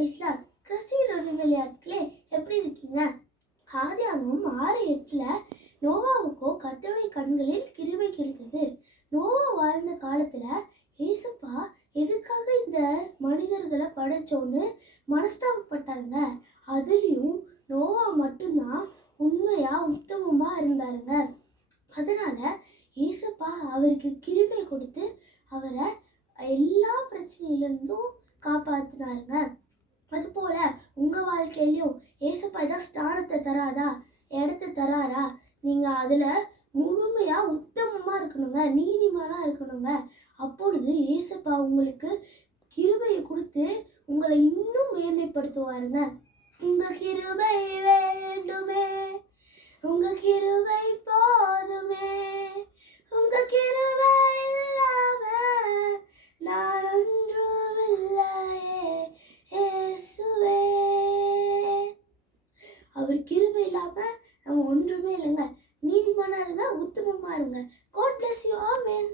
பிரைஸ்லார் கிறிஸ்துவின் விளையாட்டுகளே எப்படி இருக்கீங்க? ஆதியாகமம் 6:8 நோவாவுக்கோ கர்த்தருடைய கண்களில் கிருபை கிடைத்தது. நோவா வாழ்ந்த காலத்துல ஏசப்பா எதுக்காக இந்த மனிதர்களை படைச்சோன்னு மனஸ்தாபப்பட்டாருங்க. அதுலயும் நோவா மட்டும்தான் உண்மையா உத்தமமா இருந்தாருங்க. அதனால ஏசப்பா அவருக்கு கிருபை கொடுத்து அவரை எல்லா பிரச்சனையிலிருந்தும் காப்பாத்தினாருங்க. அது போல உங்க வாழ்க்கையிலையும் ஏசப்பா ஏதாவது ஸ்தானத்தை தராதா, இடத்த தராரா, நீங்க அதுல முழுமையா உத்தமமா இருக்கணுங்க, நீதிமானா இருக்கணுங்க. அப்பொழுது ஏசப்பா உங்களுக்கு கிருபையை கொடுத்து உங்களை இன்னும் மேன்மைப்படுத்துவாருங்க. உங்க கிருபை வேண்டுமே, உங்க கிருபை போதுமே, உங்க கிருபை இல்லாம நான் ஒன்றும் இல்லையே இயேசுவே. அவர் கிருபை இல்லாம நம்ம ஒன்றுமே இல்லைங்க. நீதிமானா இருங்க, உத்தமமா இருங்க. God bless you. Amen.